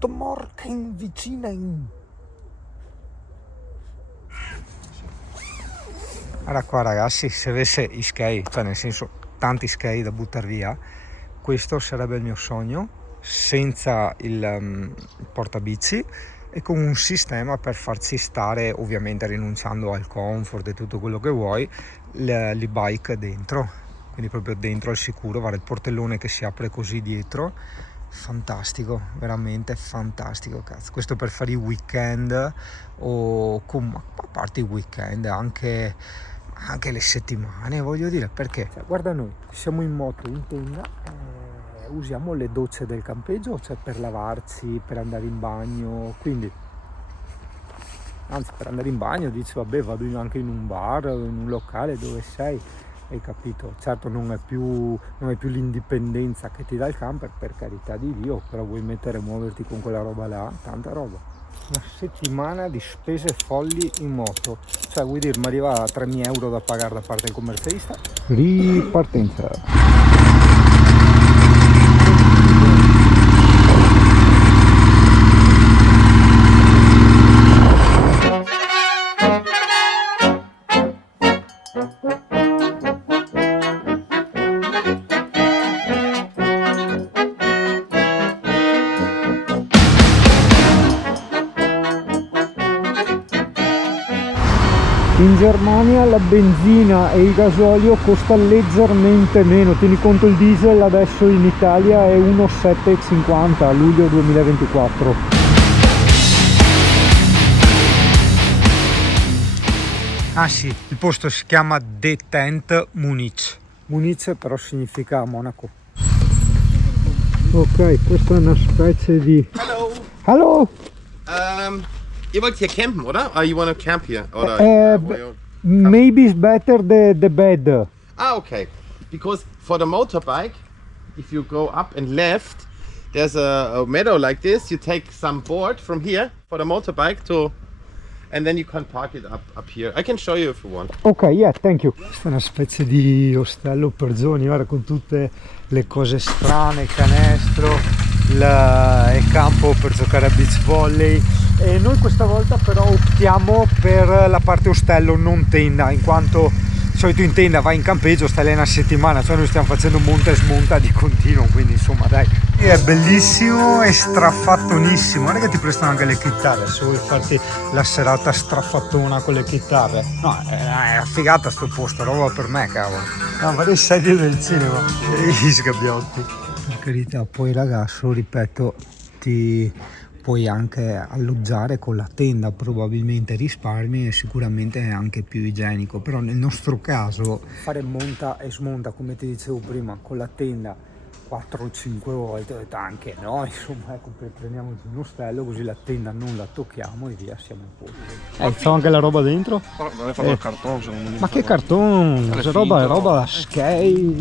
Guten vicinen. Allora qua ragazzi, se avesse i skate, cioè nel senso tanti skate da buttare via, questo sarebbe il mio sogno, senza il portabici e con un sistema per farci stare, ovviamente rinunciando al comfort e tutto quello che vuoi, l'e-bike dentro, quindi proprio dentro al sicuro. Guarda il portellone che si apre così dietro, fantastico, veramente fantastico, cazzo. Questo per fare i weekend a parte i weekend, anche le settimane, voglio dire, perché cioè, guarda, noi siamo in moto, in tenda, usiamo le docce del campeggio, cioè per lavarci, per andare in bagno, quindi anzi per andare in bagno dici vabbè, vado anche in un bar, in un locale dove sei, hai capito? Certo non è più l'indipendenza che ti dà il camper, per carità di Dio, però vuoi muoverti con quella roba là, tanta roba. Una settimana di spese folli in moto, cioè vuol dire mi arriva a 3.000 euro da pagare da parte del commercialista. Ripartenza. In Germania la benzina e il gasolio costa leggermente meno, tieni conto il diesel adesso in Italia è 1,750 a luglio 2024. Ah sì, il posto si chiama Detent Munich. Munich però significa Monaco. Ok, questa è una specie di... Hallo! Hello! Ihr wollt hier campen, oder? Or you want to camp here? Oder Maybe it's better the bed. Ah, okay. Because for the motorbike, if you go up and left, there's a meadow like this. You take some board from here for the motorbike to, and then you can park it up here. I can show you if you want. Ok, yeah, thank you. Questa è una specie di ostello per giovani, guarda, con tutte le cose strane, il canestro, il campo per giocare a beach volley. E noi questa volta però optiamo per la parte ostello, non tenda, in quanto di solito in tenda vai in campeggio, stai lì una settimana, cioè noi stiamo facendo monta e smonta di continuo, quindi insomma dai. È bellissimo e strafattonissimo, guarda che ti prestano anche le chitarre, se vuoi farti la serata strafattona con le chitarre. No, è una figata sto posto, roba per me, cavolo. No, ma le sedie del cinema, gli sgabbiotti. Per carità, poi ragazzo, ripeto, ti puoi anche alloggiare con la tenda, probabilmente risparmi e sicuramente è anche più igienico, però nel nostro caso fare monta e smonta, come ti dicevo prima, con la tenda 4 o 5 volte, ho detto anche no, insomma, ecco, prendiamoci un ostello così la tenda non la tocchiamo e via, siamo a posto. C'ho anche la roba dentro? Non è fatto il cartone, secondo me. Ma che cartone? Questa roba è roba da skate.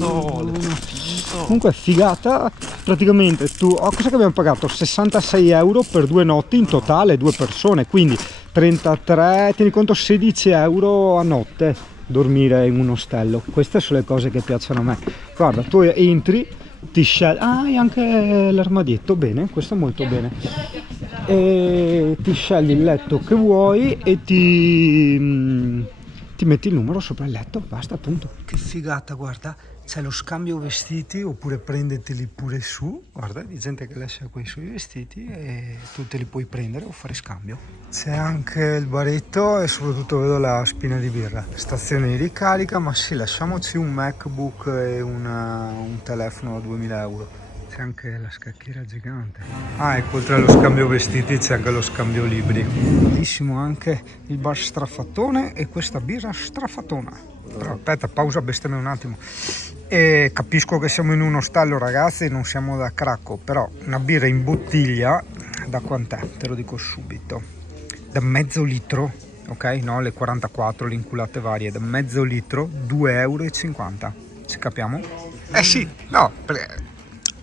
Comunque figata, praticamente tu, cosa che abbiamo pagato? 66 euro per 2 notti in totale, 2 persone, quindi 33, tieni conto 16 euro a notte dormire in un ostello. Queste sono le cose che piacciono a me. Guarda, tu entri, ti scegli, hai anche l'armadietto, bene, questo è molto bene, e ti scegli il letto che vuoi e ti metti il numero sopra il letto, basta, appunto. Che figata, guarda, c'è lo scambio vestiti, oppure prendeteli pure su, guarda, di gente che lascia quei suoi vestiti e tu te li puoi prendere o fare scambio. C'è anche il baretto e soprattutto vedo la spina di birra. Stazione di ricarica, ma sì, lasciamoci un MacBook e un telefono a 2000 euro. C'è anche la scacchiera gigante. Ah, ecco, oltre allo scambio vestiti c'è anche lo scambio libri. Bellissimo anche il bar strafattone e questa birra strafattona. Però aspetta, pausa, bestemmia un attimo. E capisco che siamo in un ostello, ragazzi, non siamo da Cracco, però una birra in bottiglia, da quant'è? Te lo dico subito. Da mezzo litro, ok? No, le 44, le inculate varie, da mezzo litro, 2,50 euro. Ci capiamo? Eh sì, no, perché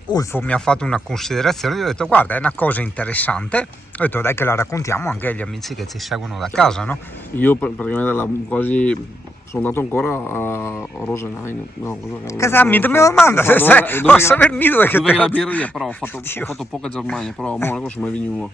Ulfo mi ha fatto una considerazione, gli ho detto guarda, è una cosa interessante, ho detto dai che la raccontiamo anche agli amici che ci seguono da casa, no? Io praticamente quasi sono andato ancora a Rosenheim. No, Cosa mi domanda? Posso sapermi dove che la birreria, però ho fatto poca Germania, però a Monaco sono mai venuto.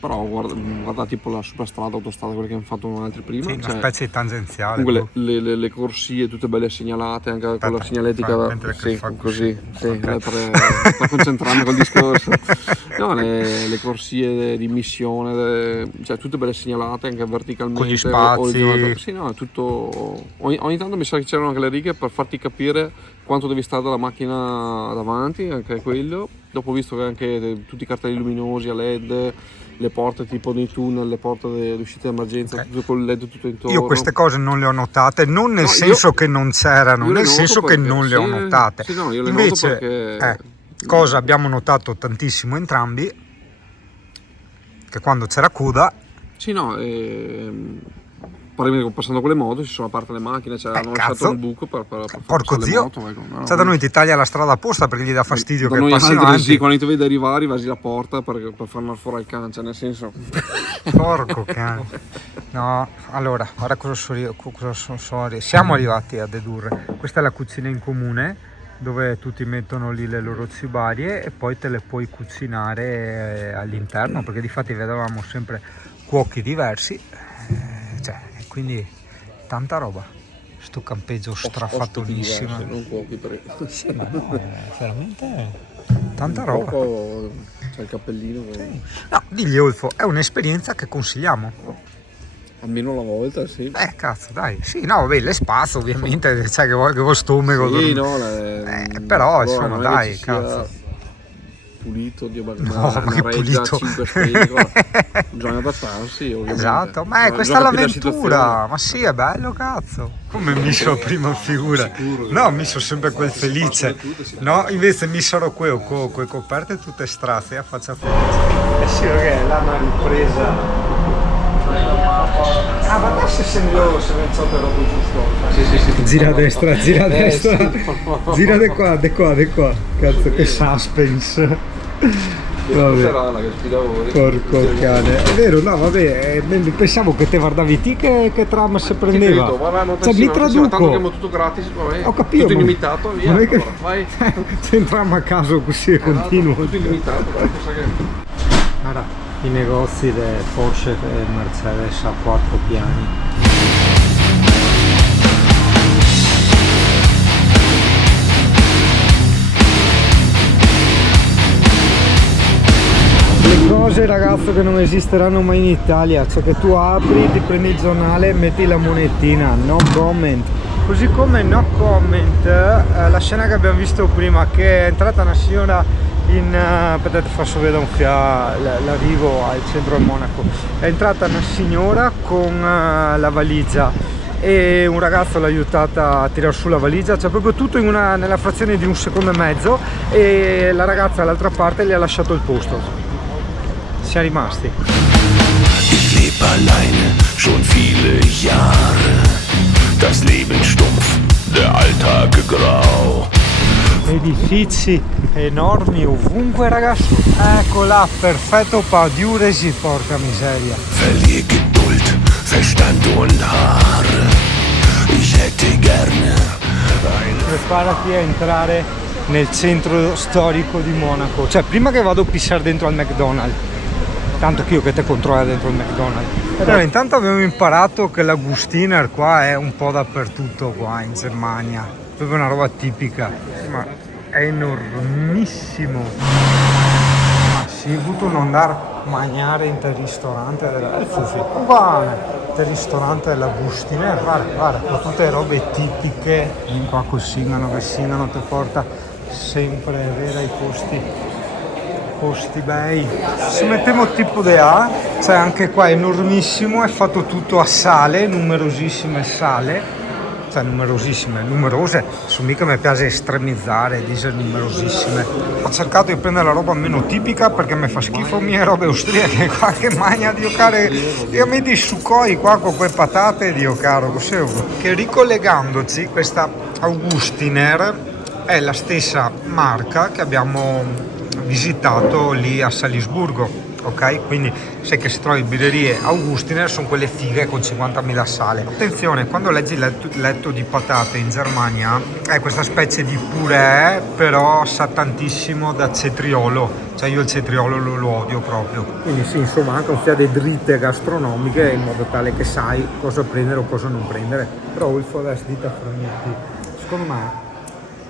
Però guarda tipo la superstrada, autostrada, quelle che hanno fatto altri prima. Sì, una specie di tangenziale. Comunque le corsie tutte belle segnalate, anche con la segnaletica. Sì, così, per concentrarmi col discorso. No, le corsie di missione, cioè tutte belle segnalate anche verticalmente. Con gli spazi. Sì, no, è tutto. Ogni tanto mi sa che c'erano anche le righe per farti capire quanto devi stare dalla macchina davanti, anche quello. Dopo ho visto che anche tutti i cartelli luminosi a LED, le porte tipo nei tunnel, le porte di uscita di emergenza, tutto con il LED tutto intorno. Io queste cose non le ho notate, non nel senso che non c'erano, nel senso che non le ho notate. Sì, no, io le invece, noto perché... cosa abbiamo notato tantissimo entrambi, che quando c'era coda... Sì, no, passando con le moto ci sono aperte le macchine, hanno lasciato un buco per porco zio, moto, ecco. No, da noi ti taglia la strada apposta perché gli dà fastidio da che noi passi altri, avanti. sì, quando ti vedi arrivare vasi la porta per farla fuori al cancia, nel senso... Porco cane. No, allora, guarda siamo arrivati a dedurre. Questa è la cucina in comune, dove tutti mettono lì le loro cibarie e poi te le puoi cucinare all'interno, perché difatti vedevamo sempre cuochi diversi, quindi tanta roba. Sto campeggio strafattonissimo. Non cuochi, perché... Sì, ma veramente tanta roba. C'è il cappellino. Sì. No, digli Olfo, è un'esperienza che consigliamo. Almeno una volta, sì. Cazzo, dai. Sì, no, vabbè, le spazio ovviamente, c'è che vuoi stomaco. Sì, no, però insomma, dai, cazzo. Pulito, no, che pulito. 5 stelle, bisogna adattarsi, ovviamente. Esatto, ma questa è l'avventura, ma sì, è bello, cazzo. Come mi sono prima figura? Sicuro, no, mi sono sempre quel felice. No, invece mi sono con le coperte tutte strazie a faccia felice. Sì, perché là una ripresa. Ah, ma adesso se ne so per roba giusto. Sì. Gira a destra, gira gira di qua. Cazzo, che suspense. Vabbè. Porco cane. È vero, no, vabbè, pensavo che te guardavi te che tram se prendeva. Cioè, mi traduco. Tanto che tutto gratis, ho capito. Tutto illimitato, via. Non è che allora, vai. entriamo a caso così e continuo. Tutto illimitato, Guarda, i negozi di Porsche e Mercedes a 4 piani. Le cose, ragazzo, che non esisteranno mai in Italia, cioè che tu apri, ti prendi il giornale, metti la monetina, no comment. Così come no comment la scena che abbiamo visto prima, che è entrata una signora aspettate, faccio vedere un l'arrivo al centro di Monaco. È entrata una signora con la valigia e un ragazzo l'ha aiutata a tirare su la valigia, cioè proprio tutto nella frazione di un secondo e mezzo, e la ragazza dall'altra parte le ha lasciato il posto. Siamo rimasti. Ich lebe alleine schon viele Jahre. Das Leben stumpf, der Alltag grau. Edifici enormi ovunque, ragazzi. Ecco là, perfetto diuresi, porca miseria. Verlier Geduld, Verstand und Haare. Ich hätte gerne Preparati a entrare nel centro storico di Monaco. Cioè, prima che vado a pissare dentro al McDonald's. Tanto che io che te controlla dentro il McDonald's. Allora, intanto abbiamo imparato che la Gustiner qua è un po' dappertutto qua in Germania. Proprio una roba tipica. Ma è enormissimo. Ma si è voluto non andare a mangiare in quel ristorante del Fufi. Uguale, del ristorante della Gustiner. Guarda, con tutte le robe tipiche. Qua così, che singano, ti porta sempre a avere i posti bei. Se mettiamo tipo di A, cioè anche qua è enormissimo, è fatto tutto a sale, numerosissime sale, cioè numerose, su mica mi piace estremizzare, dire numerosissime. Ho cercato di prendere la roba meno tipica perché mi fa schifo mie robe austriache qua che magna, Dio caro, io metti i succoi qua con quelle patate, Dio caro, così. Che ricollegandoci, questa Augustiner è la stessa marca che abbiamo visitato lì a Salisburgo, ok? Quindi sai che se trovi birrerie Augustiner sono quelle fighe con 50.000 sale. Attenzione, quando leggi il letto di patate in Germania è questa specie di purè, però sa tantissimo da cetriolo, cioè io il cetriolo lo odio proprio. Quindi sì, insomma, anche un fiade dritte gastronomiche in modo tale che sai cosa prendere o cosa non prendere. Però Ulfo adesso dita frametti, secondo me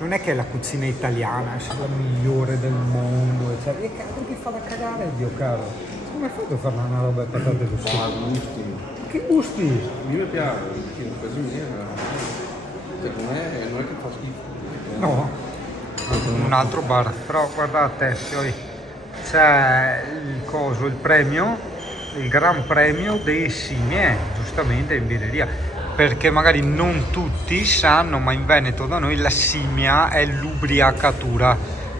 non è che la cucina italiana è la migliore del mondo, eccetera. E cazzo che fa da cagare, Dio caro. Come hai fatto a fare una roba e patate così? Gusti. Che gusti? Mi piace, così secondo me non è che fa schifo. No, un altro bar, però guardate, c'è il coso, il premio, il gran premio dei Simie, giustamente in birreria. Perché magari non tutti sanno, ma in Veneto da noi la simia è l'ubriacatura,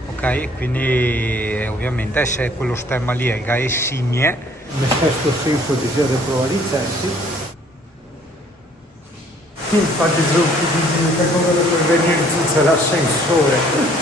ok? Quindi ovviamente se quello stemma lì è gae simie, nel stesso senso di zero provare i cessi. Infatti per venire giù c'è l'ascensore.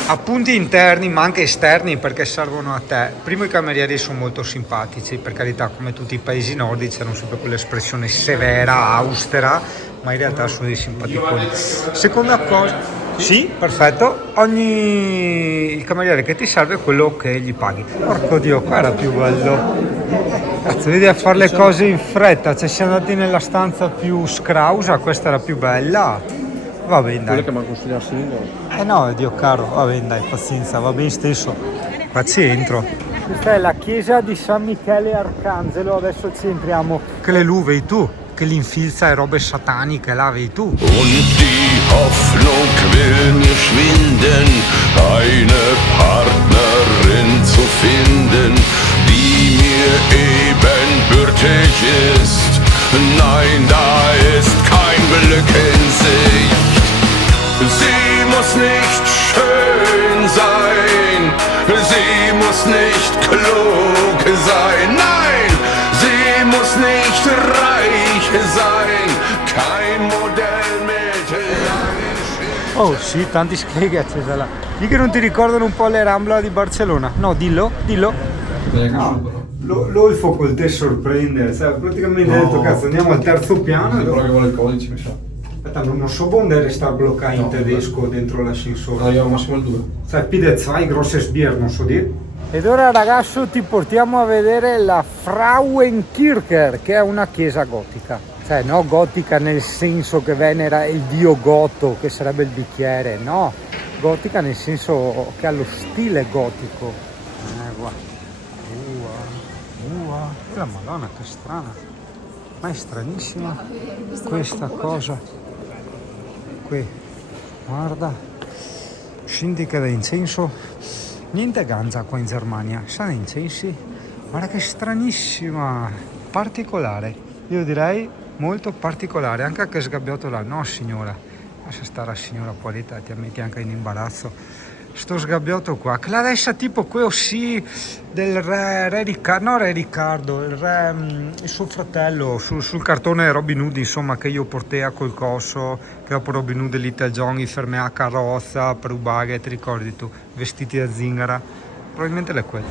Appunti interni ma anche esterni perché servono a te. Primo, i camerieri sono molto simpatici, per carità, come tutti i paesi nordici hanno sempre quell'espressione severa, austera, ma in realtà sono dei simpaticoni. Seconda cosa, sì, perfetto, il cameriere che ti serve è quello che gli paghi. Porco Dio, qua era più bello. Cazzo, vedi a fare le cose in fretta, cioè siamo andati nella stanza più scrausa, questa era più bella. Va bene, dai. Quello che mi ha consigliato singolo. No, Dio caro, va bene, dai, pazienza, va bene stesso. Qua ci entro. Questa è la chiesa di San Michele Arcangelo, adesso ci entriamo. Che le vedi tu, che l'infilza e robe sataniche, là vedi tu. Und die Hoffnung will mir schwinden, eine Partnerin zu finden, die mir ebenbürtig ist. Nein, da ist kein Glück in Sicht. Sie muss nicht schön sein, sie muss nicht klug sein, nein, sie muss nicht reich sein, kein Modell mit langen. Oh sì, tanti scheghi accesa là. Di che non ti ricordano un po' le Rambla di Barcellona? No, dillo. No. L'Olfo col te sorprende, cioè praticamente ha detto cazzo andiamo al terzo piano. Però che vuole il codice, mi sa. Aspetta, non so dove resta bloccato in tedesco dentro l'ascensore. Arriviamo al massimo al 2. Sai, pide zwei grosses Bier, non so dire. Ed ora ragazzo ti portiamo a vedere la Frauenkirche, che è una chiesa gotica. Cioè no gotica nel senso che venera il dio Goto, che sarebbe il bicchiere, no. Gotica nel senso che ha lo stile gotico. Guarda. La Madonna, che strana. Ma è stranissima questa cosa. Qui, guarda. Scindica da incenso. Niente ganza qua in Germania. Sono incensi. Guarda che stranissima. Particolare. Io direi molto particolare. Anche che sgabbiato là. No signora. Lascia stare la signora fuori, ti metti anche in imbarazzo. Sto sgabbiato qua, che la resta tipo quello sì del re Riccardo, il suo fratello sul cartone Robin Hood, insomma, che io portai col coso, che dopo Robin Hood e Little John gli fermai a carrozza per rubare, ti ricordi tu, vestiti da zingara, probabilmente è quello.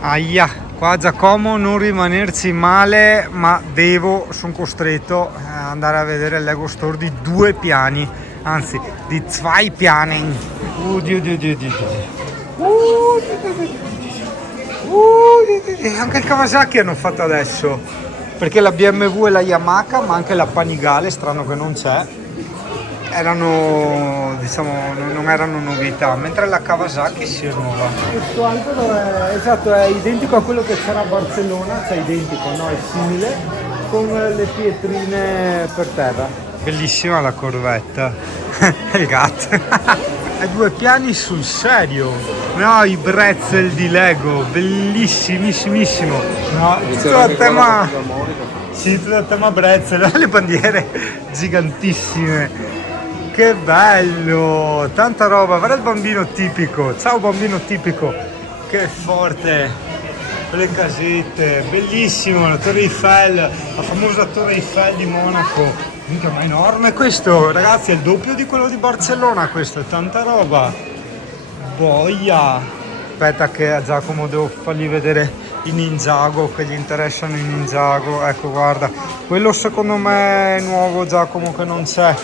Aia, qua a Giacomo non rimanerci male, ma sono costretto ad andare a vedere il Lego Store di 2 piani, anzi di 2 piani. Anche il Kawasaki hanno fatto adesso, perché la BMW e la Yamaha, ma anche la Panigale, strano che non c'è, erano, diciamo, non erano novità, mentre la Kawasaki si è nuova. Questo albero è identico a quello che c'era a Barcellona, cioè identico, no? È simile, con le pietrine per terra. Bellissima la corvetta, il gatto. È 2 piani sul serio. No, i pretzel di Lego, bellissimissimo. No, tutto a tema. Sì, tutto a tema pretzel, le bandiere gigantissime. Che bello! Tanta roba, guarda il bambino tipico. Ciao bambino tipico. Che forte. Le casette, bellissimo, la Torre Eiffel, la famosa Torre Eiffel di Monaco. Mica, ma è enorme questo, ragazzi, è il doppio di quello di Barcellona, questo è tanta roba. Boia! Aspetta che a Giacomo devo fargli vedere i Ninjago, che gli interessano i Ninjago. Ecco, guarda, quello secondo me è nuovo, Giacomo, che non c'è.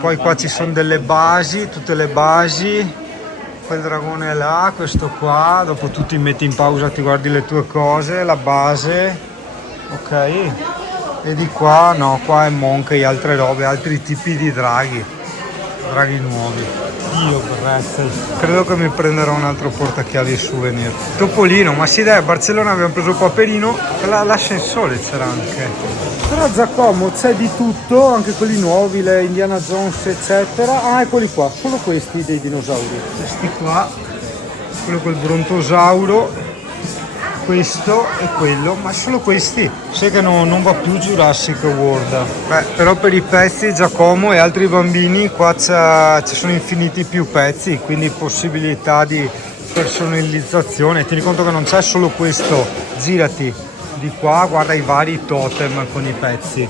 Poi qua ci sono delle basi, tutte le basi. Quel dragone là, questo qua, dopo tu ti metti in pausa, ti guardi le tue cose, la base, ok, e di qua no, qua è Monkey, altre robe, altri tipi di draghi nuovi. Dio Bretzel, credo che mi prenderò un altro portachiavi souvenir. Topolino, ma sì dai, a Barcellona abbiamo preso Paperino, l'ascensore c'era anche. Però Giacomo c'è di tutto, anche quelli nuovi, le Indiana Jones eccetera. Ah, eccoli qua, solo questi dei dinosauri. Questi qua, quello col brontosauro, questo e quello, ma solo questi. Sai che non va più Jurassic World. Beh, però per i pezzi Giacomo e altri bambini qua ci sono infiniti più pezzi, quindi possibilità di personalizzazione. Tieni conto che non c'è solo questo, girati di qua, guarda i vari totem con i pezzi.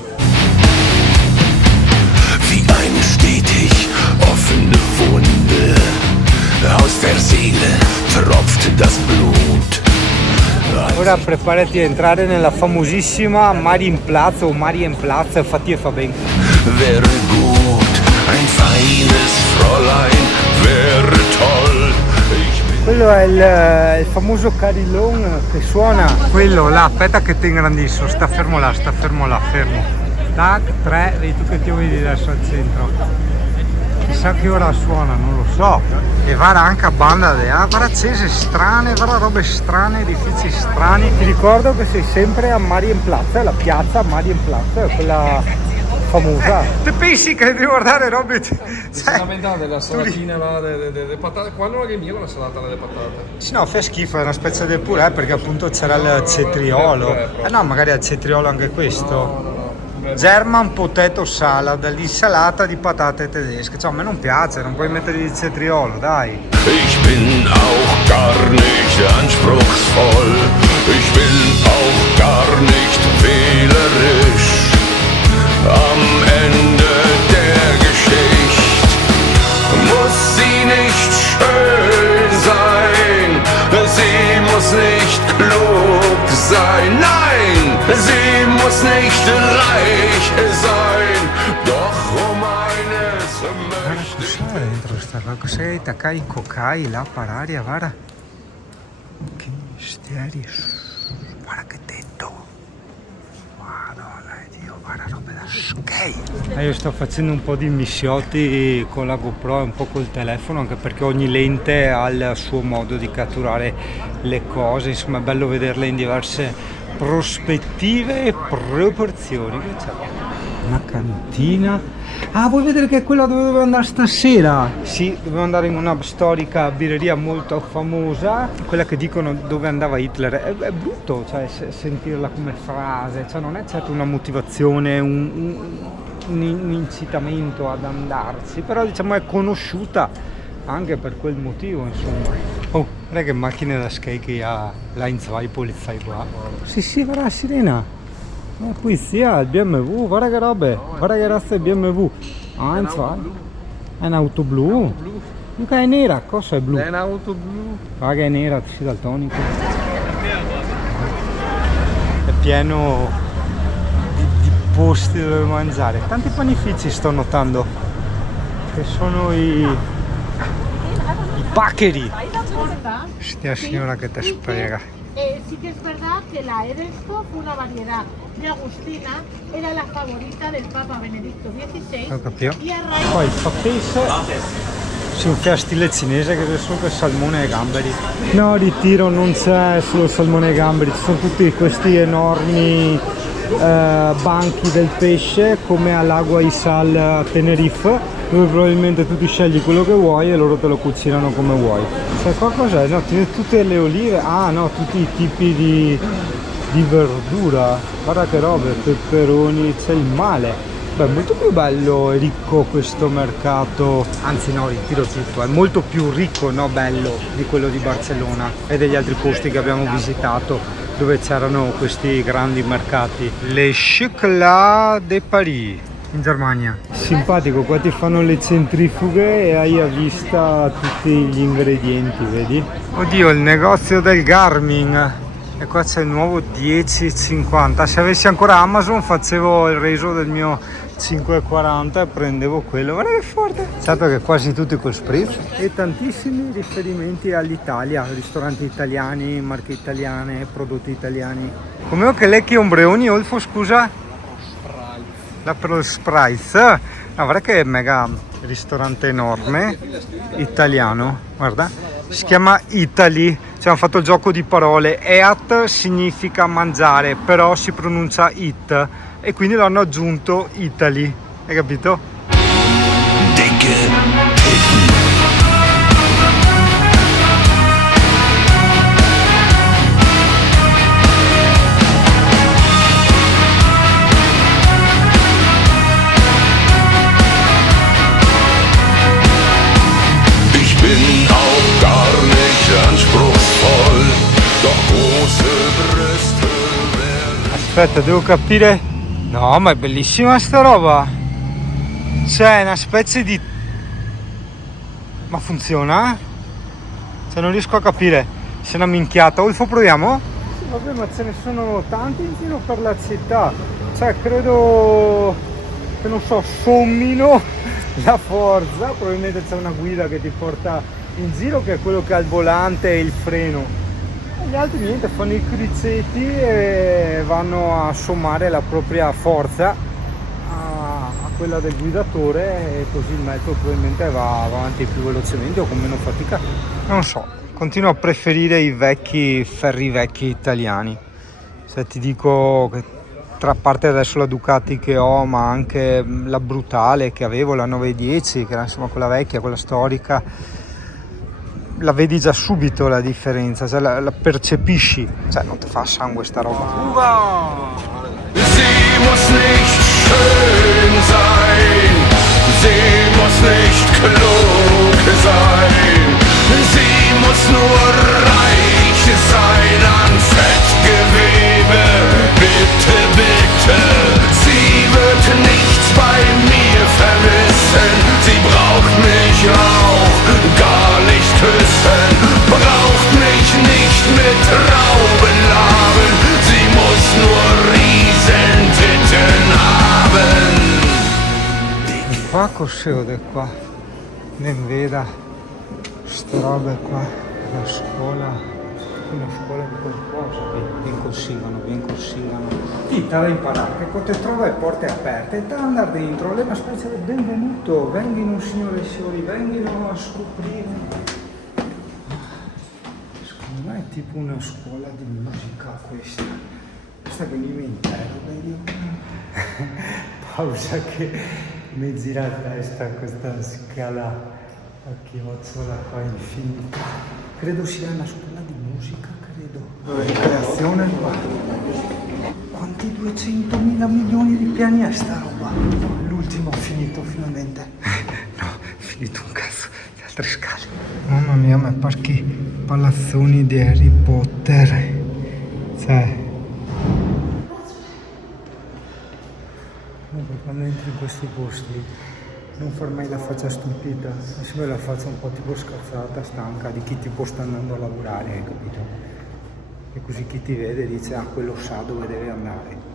Wie eine stetig offene Wunde, aus der Seele tropft das Blut. Ora preparati a entrare nella famosissima Marienplatz o Marienplatz, fatti e fa bene. Wäre gut, ein feines Fräulein, wäre toll. Quello è il famoso carillon che suona. Quello là, aspetta che ti ingrandisco, sta fermo là, fermo. Tac, 3, vedi tu che ti vedi adesso al centro. Chissà che ora suona, non lo so. E vara anche a banda, vara accese strane, vara robe strane, edifici strani. Ti ricordo che sei sempre a Marienplatz, la piazza Marienplatz, quella famosa. Te pensi che devi guardare robe? Sta lamentando della salatina là, delle patate. Qua non è che mia la salata delle patate. Sì, no, fa schifo, è una specie di purè perché appunto c'era il cetriolo. No, magari al cetriolo anche questo. German potato salad, l'insalata di patate tedesche. Cioè, a me non piace, non puoi mettere il cetriolo, dai. Ich bin auch gar nicht anspruchsvoll. Ich bin auch gar nicht wählerisch. Am Ende der Geschichte muss sie nicht schön sein. Sie muss nicht klug sein. Nein, sie muss nicht reich sein. Doch eines möchte ich. Cos'è dentro sta qua? Cos'è? Takai, Kokai, là, pararia, guarda. Che misteri. Guarda che tetto. Madonna Dio, guarda roba da skate. Io sto facendo un po' di missiotti con la GoPro e un po' col telefono, anche perché ogni lente ha il suo modo di catturare le cose, insomma è bello vederle in diverse prospettive e proporzioni. Che c'è? Una cantina. Ah, vuoi vedere che è quella dove dovevo andare stasera? Sì, dovevo andare in una storica birreria molto famosa, quella che dicono dove andava Hitler. È brutto, cioè, sentirla come frase, cioè non è certo una motivazione, un incitamento ad andarci, però diciamo è conosciuta anche per quel motivo, insomma. Oh, guarda che macchine da skate che ha Line 2 Polizei qua. Sì, guarda la sirena. La polizia, il BMW, guarda che robe, guarda che razza è BMW. Ah, è un'auto blu. Mica è nera, cosa è blu? È un'auto blu. Guarda che è nera, sì, daltonico. È pieno di posti dove mangiare. Tanti panifici sto notando, che sono i paccheri. Stia signora che te spiega. Sí que es verdad que la Edelstoff, una variedad de Agustina, era la favorita del Papa Benedicto XVI. Ho capito. Y a raíz Poi il papese si un stile cinese che c'è solo per salmone e gamberi. No, ritiro, non c'è solo salmone e gamberi, ci sono tutti questi enormi banchi del pesce come all'Agua Isal a Tenerife, dove probabilmente tu ti scegli quello che vuoi e loro te lo cucinano come vuoi. Sai qua cos'è? No, tiene tutte le olive, ah no, tutti i tipi di verdura, guarda che robe, peperoni, c'è il male. Beh, è molto più bello e ricco questo mercato, anzi no, ritiro tutto, è molto più ricco, no bello, di quello di Barcellona e degli altri posti che abbiamo visitato dove c'erano questi grandi mercati. Le Chocolat de Paris in Germania. Simpatico, qua ti fanno le centrifughe e hai a vista tutti gli ingredienti, vedi? Oddio, il negozio del Garmin. e qua c'è il nuovo 10,50. Se avessi ancora Amazon facevo il reso del mio 5,40 e prendevo quello. Guarda che forte! Certo che quasi tutti col spritz e tantissimi riferimenti all'Italia, ristoranti italiani, marche italiane, prodotti italiani. Come che lecchi ombreoni, Olfo, scusa? La Pro Spritz. No, guarda che è mega ristorante enorme, italiano, guarda. Si chiama Italy, cioè hanno fatto il gioco di parole. Eat significa mangiare, però si pronuncia it e quindi l'hanno aggiunto Italy, hai capito? Ich bin auch gar nicht anspruchsvoll, doch große Brüste werden. Aspetta, devo capire. No, ma è bellissima sta roba. C'è una specie di... Ma funziona? Cioè non riesco a capire. Se è una minchiata. Olfo, proviamo? Sì, vabbè, ma ce ne sono tanti in giro per la città. Cioè credo che, non so, sommino la forza. Probabilmente c'è una guida che ti porta in giro, che è quello che ha il volante e il freno. Gli altri niente, fanno i cricetti e vanno a sommare la propria forza a quella del guidatore e così il mezzo probabilmente va avanti più velocemente o con meno fatica. Non so, continuo a preferire i vecchi ferri vecchi italiani. Se ti dico che tra parte adesso la Ducati che ho, ma anche la Brutale che avevo, la 910, che era insomma quella vecchia, quella storica, la vedi già subito la differenza, cioè la percepisci, cioè non ti fa sangue sta roba. Sie muss nicht schön sein, sie muss nicht klug sein, sie muss nur reich sein an Fettgewebe, bitte, bitte. Sie wird nichts bei mir vermissen, sie braucht mich auch gar nicht küssen, braucht mich nicht mit Traubenlaben, sie muss nur Riesentitten haben. Qua cos'è qua? Non veda sta roba qua, la scuola di qualcosa, ben consigliano. Ti da imparare che quando trova le porte aperte e da andare dentro, è una specie di benvenuto, vengono signore e signori, vengono a scoprire. Secondo me è tipo una scuola di musica questa che mi interroga, pausa che mi gira la testa questa scala a chiocciola qua infinita. Credo sia una scuola di musica, credo. Ricreazione qua. Quanti 200.000 milioni di piani è sta roba? L'ultimo ho finito finalmente. No, ho finito un cazzo di altre scale. Mamma mia, ma parchi palazzoni di Harry Potter. Cioè. Quando entri in questi posti non far mai la faccia stupita, ma sempre la faccia un po' tipo scazzata, stanca di chi tipo sta andando a lavorare, hai capito? E così chi ti vede dice quello sa dove deve andare.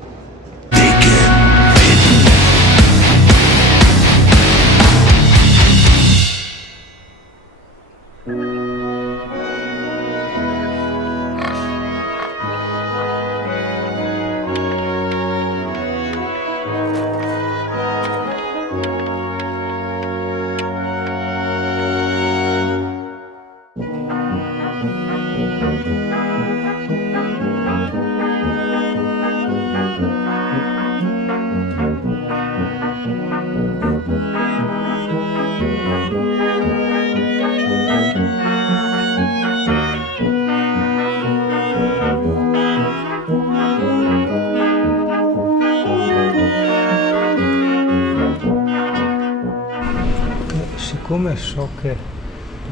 Siccome so che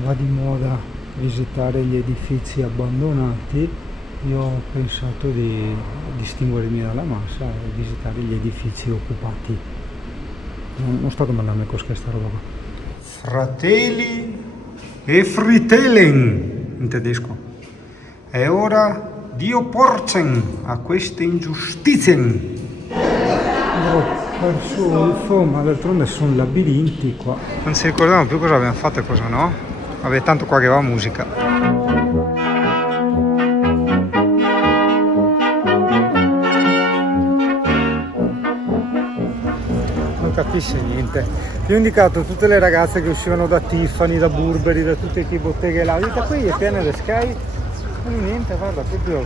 va di moda visitare gli edifici abbandonati, io ho pensato di distinguermi dalla massa e visitare gli edifici occupati. Non sto domandando cos'è sta roba qua. Fratelli e Friteleng in tedesco. È ora Dio porcen a queste ingiustizie. Ho perso il phone, ma d'altronde sono labirinti qua. Non si ricordano più cosa abbiamo fatto e cosa no. Vabbè, tanto qua che va musica. Non capisce niente. Io ho indicato tutte le ragazze che uscivano da Tiffany, da Burberry, da tutte le botteghe là. Vita qui è piena di Sky. Non niente, guarda, proprio.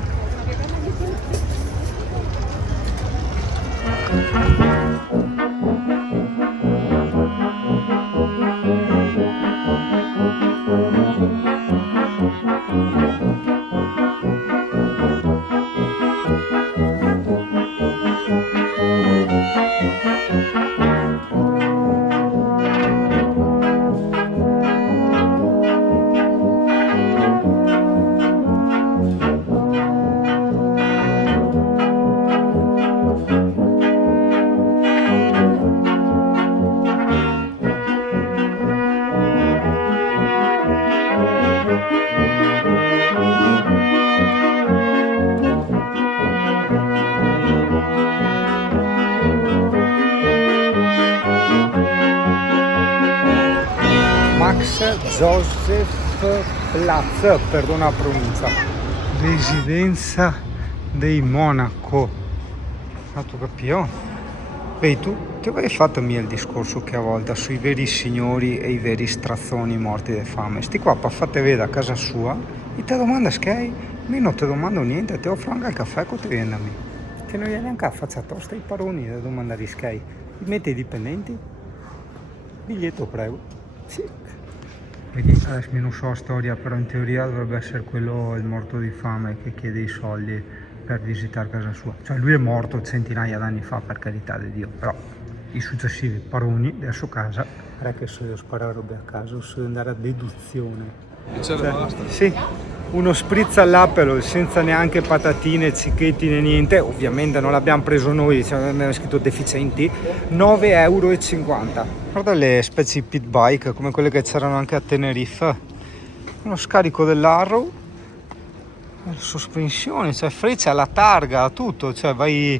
Max Joseph Platz, perdona la pronuncia. Residenza dei Monaco. Fatto capire? Vedi, tu ti avevi fatto mio il discorso che a volte sui veri signori e i veri strazzoni morti di fame. Sti qua per fate vedere a casa sua e ti domanda Sky, io non ti domando niente, ti offro anche il caffè che ti viene da me. Che non viene anche a faccia tosta i paroni da domandare Sky. Ti mette i dipendenti? Biglietto prego. Sì. Vedi, adesso non so la storia, però in teoria dovrebbe essere quello il morto di fame che chiede i soldi per visitare casa sua. Cioè lui è morto centinaia d'anni fa, per carità di Dio, però i successivi paroni della sua casa, non è che so io sparare robe a caso, so andare a deduzione. Ce ne basta. Sì, uno spritz all'appelo senza neanche patatine, cicchetti né niente, ovviamente non l'abbiamo preso noi, abbiamo scritto deficienti, 9,50 €. Guarda le specie di pit bike come quelle che c'erano anche a Tenerife, uno scarico dell'Arrow, sospensioni, cioè freccia, la targa, tutto, cioè vai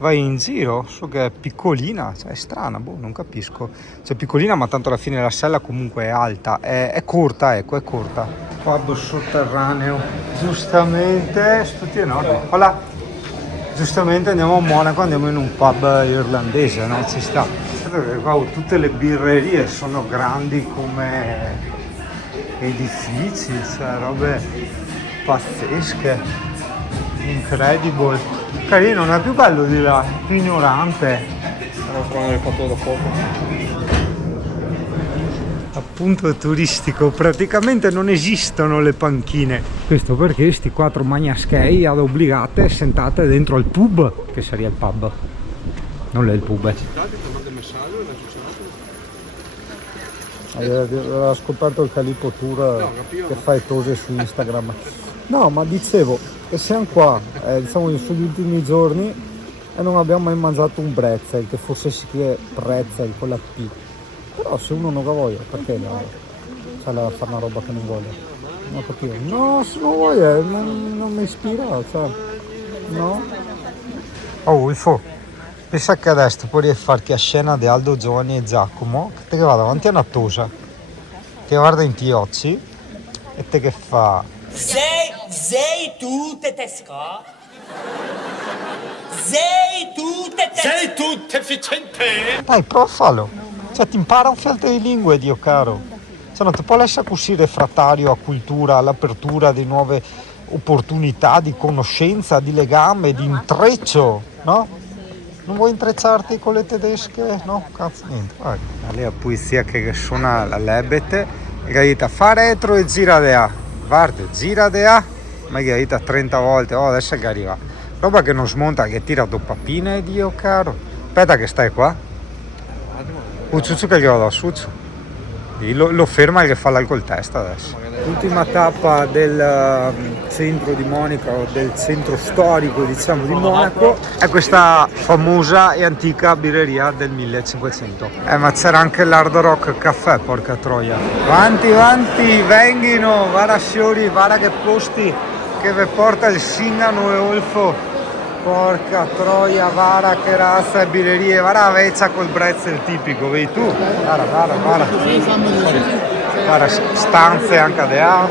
in giro, so che è piccolina, cioè è strana, boh, non capisco, cioè piccolina ma tanto alla fine la sella comunque è alta, è corta, ecco, è corta. Pub sotterraneo, giustamente, tutti enormi. Voilà, giustamente andiamo a Monaco, andiamo in un pub irlandese, no? Ci sta. Wow, tutte le birrerie sono grandi come edifici, cioè robe pazzesche, incredible. Carino, non è più bello di là, più ignorante. L'ho fatto da poco. Punto turistico, praticamente non esistono le panchine. Questo perché sti 4 magnaschei ad obbligate sentate dentro al pub, che sarebbe il pub, non è il pub. Aveva scoperto il Calippo Tour che fai cose su Instagram. No, ma dicevo che siamo qua, diciamo sugli ultimi giorni e non abbiamo mai mangiato un pretzel, che fosse sicché pretzel con la P. Però se uno non la voglia, perché c'è da fare una roba che non voglia? Non capivo. No, se non voglia, non mi ispira, cioè, no. Oh, Wilfo, pensa che adesso puoi farti a scena di Aldo, Giovanni e Giacomo, che va davanti a una tosa, che guarda in ti occhi e te che fa... Sei tu tedesco? Sei tu tedesco? Sei tu deficiente? Dai, prova a farlo. Cioè ti impara un feltro di lingue, Dio caro. Cioè non ti può lasciare così refrattario a cultura, all'apertura di nuove opportunità, di conoscenza, di legame, di intreccio, no? Non vuoi intrecciarti con le tedesche? No, cazzo, niente. Vai. Lì la polizia che suona la lebete e che dice fa retro e gira de A. Guarda, gira de A, ma che dice 30 volte, oh adesso è che arriva. Roba che non smonta, che tira doppapine, Dio caro. Aspetta che stai qua. Ucciuccio che gli va da Succio. Lo ferma e gli fa l'alcol test adesso. L'ultima tappa del centro di Monaco, del centro storico diciamo di Monaco, è questa famosa e antica birreria del 1500. Ma c'era anche l'Hard Rock Caffè, porca troia. Avanti, avanti, venghino, vara signori, vara che posti. che vi porta il Singano e Olfo. Porca troia, vara che razza e birrerie, vara veccia col bretzel tipico, vedi tu? Guarda. Guarda, stanze anche da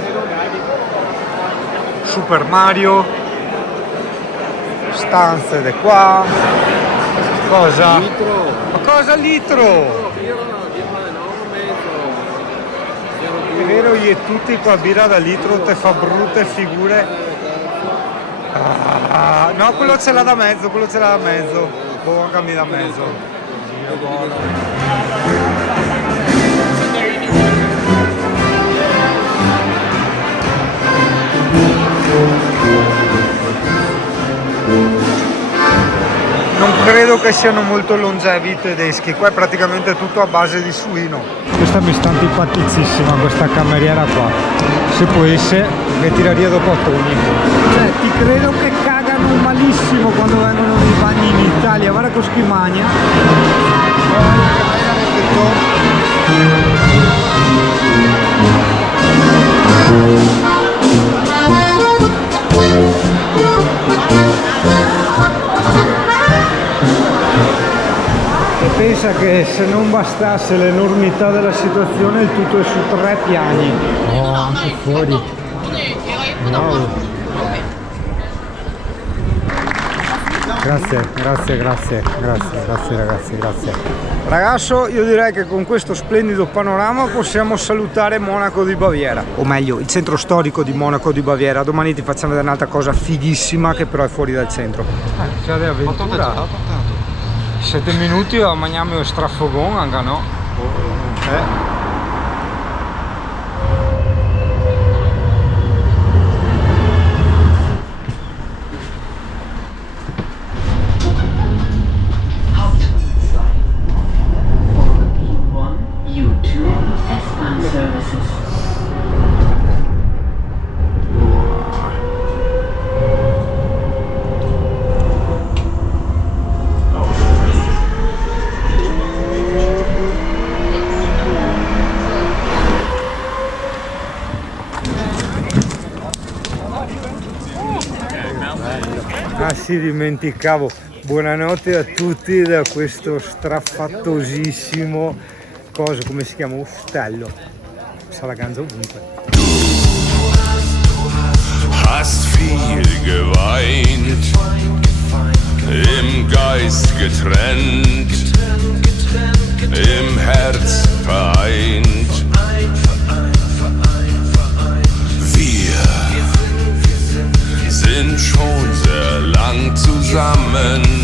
Super Mario, stanze di qua. Cosa? Ma cosa litro? È vero, gli tutti qua birra da litro te fa brutte figure. No, quello ce l'ha da mezzo, Boh, anche da mezzo. Non credo che siano molto longevi i tedeschi, qua è praticamente tutto a base di suino. Questa mi sta antipaticissima, questa cameriera qua. Se può essere, che tiraria dopo Tony. Cioè, ti credo che cagano malissimo quando vengono nei bagni in Italia, guarda con schimagna. E pensa che se non bastasse l'enormità della situazione, il tutto è su 3 piani. Oh, anche fuori. Wow. Grazie ragazzi. Ragazzo, io direi che con questo splendido panorama possiamo salutare Monaco di Baviera, o meglio il centro storico di Monaco di Baviera. Domani ti facciamo vedere un'altra cosa fighissima che però è fuori dal centro. C'è l'avventura. 7 minuti a mangiare strafogone anche, no? Ah sì, dimenticavo. Buonanotte a tutti da questo straffattosissimo coso, come si chiama? Ostello. Sa la ganza ovunque. Hast viel geweint, im Geist getrennt, im Herz vereint. Wir sind schon sehr lang zusammen.